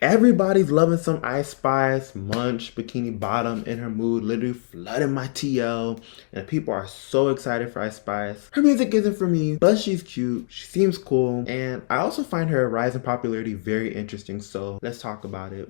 Everybody's loving some Ice Spice, Munch, Bikini Bottom, In Her Mood, literally flooding my TL. And people are so excited for Ice Spice. Her music isn't for me, but she's cute, she seems cool, and I also find her rise in popularity very interesting, so let's talk about it.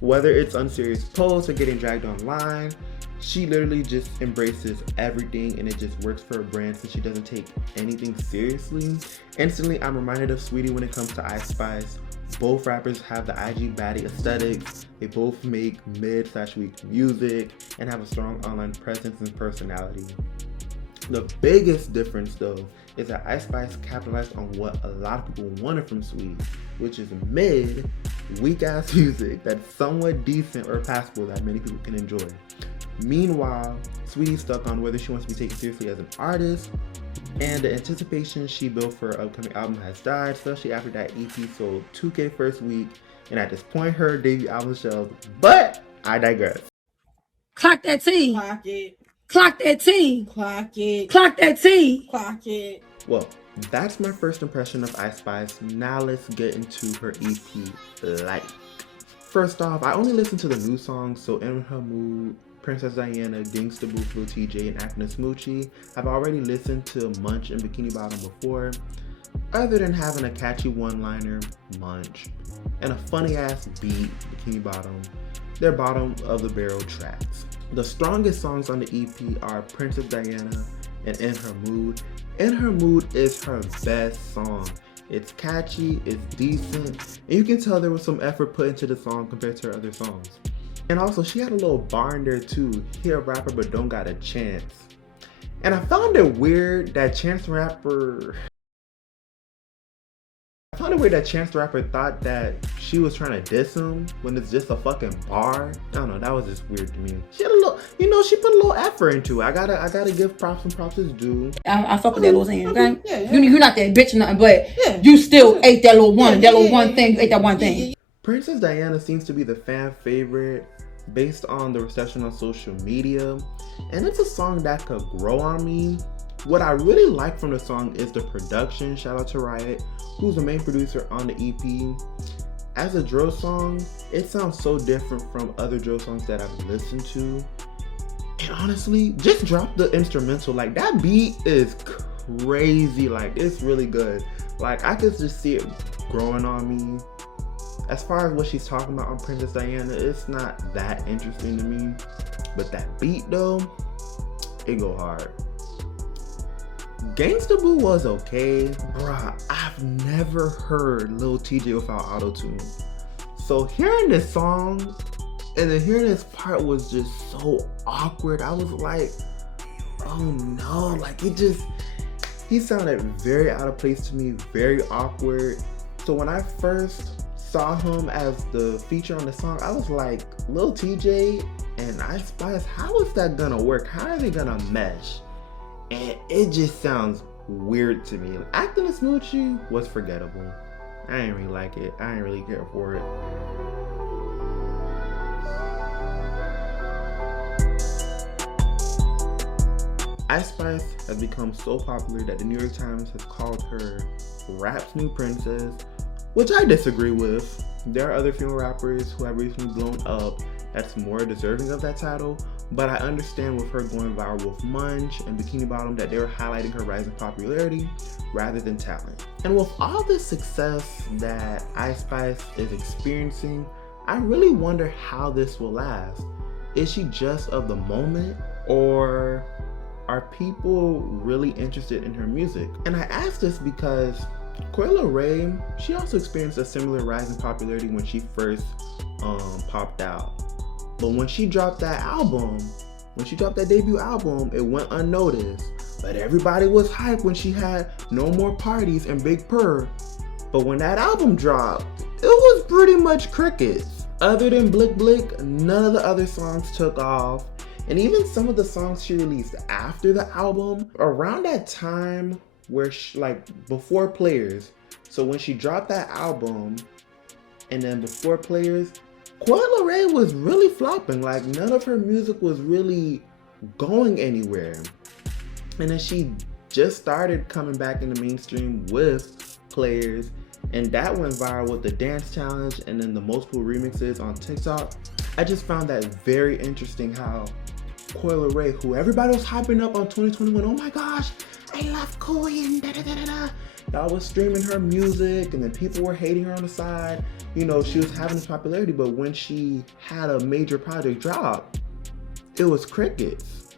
Whether it's unserious posts or getting dragged online, she literally just embraces everything and it just works for her brand since she doesn't take anything seriously. Instantly, I'm reminded of Sweetie when it comes to Ice Spice. Both rappers have the IG baddie aesthetics. They both make mid/weak music and have a strong online presence and personality. The biggest difference though is that Ice Spice capitalized on what a lot of people wanted from Sweetie, which is mid, weak ass music that's somewhat decent or passable that many people can enjoy. Meanwhile, Sweetie's stuck on whether she wants to be taken seriously as an artist, and the anticipation she built for her upcoming album has died, especially after that EP sold 2K first week, and at this point her debut album shelved. But I digress. Clock that T. Clock it. Clock that T. Clock it. Clock that T. Clock it. Well, that's my first impression of Ice Spice. Now let's get into her EP, Like. First off, I only listened to the new songs, so In Her Mood, Princess Diana, Gangsta Boo, Lil TJ, and Acting a Smoochie. I've already listened to Munch and Bikini Bottom before. Other than having a catchy one-liner, Munch, and a funny-ass beat, Bikini Bottom, they're bottom of the barrel tracks. The strongest songs on the EP are Princess Diana and In Her Mood. In Her Mood is her best song. It's catchy, it's decent, and you can tell there was some effort put into the song compared to her other songs. And also, she had a little bar in there too. He a rapper but don't got a chance. And I found it weird that Chance the Rapper thought that she was trying to diss him when it's just a fucking bar. I don't know, that was just weird to me. She had a little, she put a little effort into it. I gotta give props and props is due. I fuck with that little thing, okay? Yeah. You're not that bitch or nothing, but Yeah. you still ate that little one. That little one thing, you ate that one thing. Princess Diana seems to be the fan favorite based on the reception on social media, and it's a song that could grow on me. What I really like from the song is the production. Shout out to Riot, who's the main producer on the EP. As a drill song, it sounds so different from other drill songs that I've listened to. And honestly, just drop the instrumental. Like, that beat is crazy. Like, it's really good. Like, I could just see it growing on me. As far as what she's talking about on Princess Diana, it's not that interesting to me. But that beat though, it go hard. Gangsta Boo was okay. Bruh, I've never heard Lil TJ without auto-tune. So hearing this song and then hearing this part was just so awkward. I was like, oh no, like he sounded very out of place to me, very awkward. So when I first saw him as the feature on the song, I was like, Lil TJ and Ice Spice, how is that gonna work? How are they gonna mesh? And it just sounds weird to me. Acting a Smoochie was forgettable. I didn't really like it. I didn't really care for it. Ice Spice has become so popular that the New York Times has called her rap's new princess, which I disagree with. There are other female rappers who have recently blown up that's more deserving of that title, but I understand with her going viral with Munch and Bikini Bottom that they were highlighting her rising popularity rather than talent. And with all the success that Ice Spice is experiencing, I really wonder how this will last. Is she just of the moment, or are people really interested in her music? And I ask this because Coyle Ray, she also experienced a similar rise in popularity when she first popped out. But when she dropped that debut album, it went unnoticed. But everybody was hyped when she had No More Parties and Big Purr. But when that album dropped, it was pretty much crickets. Other than Blick Blick, none of the other songs took off. And even some of the songs she released after the album, around that time where before Players. So when she dropped that album and then before Players, Coi Leray was really flopping. Like, none of her music was really going anywhere. And then she just started coming back in the mainstream with Players, and that went viral with the dance challenge and then the multiple remixes on TikTok. I just found that very interesting how Coi Leray, who everybody was hyping up on 2021, oh my gosh, I love Coi and da da da da da. Y'all was streaming her music and then people were hating her on the side. You know, she was having this popularity, but when she had a major project drop, it was crickets.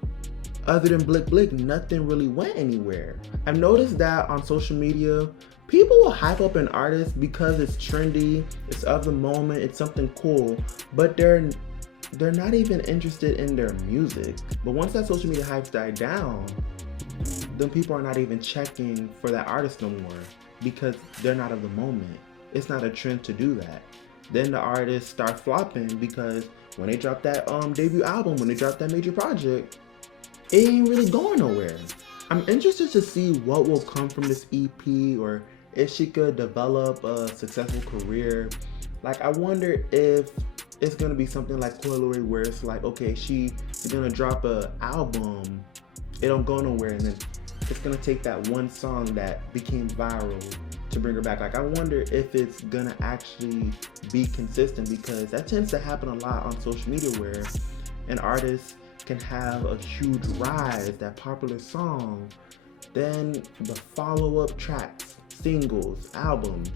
Other than Blick Blick, nothing really went anywhere. I've noticed that on social media, people will hype up an artist because it's trendy, it's of the moment, it's something cool, but they're not even interested in their music. But once that social media hype died down, then people are not even checking for that artist no more because they're not of the moment. It's not a trend to do that. Then the artists start flopping because when they drop that debut album, when they drop that major project, it ain't really going nowhere. I'm interested to see what will come from this EP, or if she could develop a successful career. Like, I wonder if it's gonna be something like Coi Leray, where it's like, okay, she's gonna drop a album, it don't go nowhere, and then it's gonna take that one song that became viral to bring her back. Like, I wonder if it's gonna actually be consistent, because that tends to happen a lot on social media, where an artist can have a huge rise, that popular song, then the follow-up tracks, singles, albums,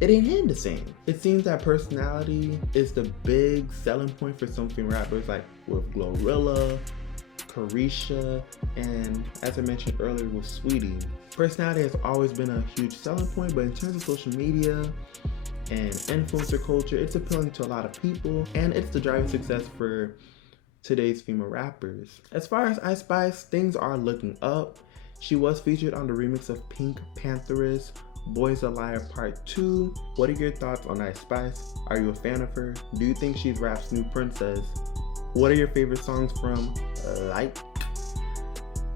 it ain't hitting the same. It seems that personality is the big selling point for some female rappers, like with Glorilla, Carisha, and as I mentioned earlier with Sweetie. Personality has always been a huge selling point, but in terms of social media and influencer culture, it's appealing to a lot of people, and it's the driving success for today's female rappers. As far as Ice Spice, things are looking up. She was featured on the remix of Pink Pantheress, Boys a Liar Part 2. What are your thoughts on Ice Spice? Are you a fan of her? Do you think she's rap's new princess? What are your favorite songs from? Like,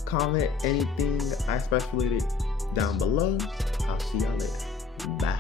comment anything Ice Spice related down below. I'll see y'all later. Bye.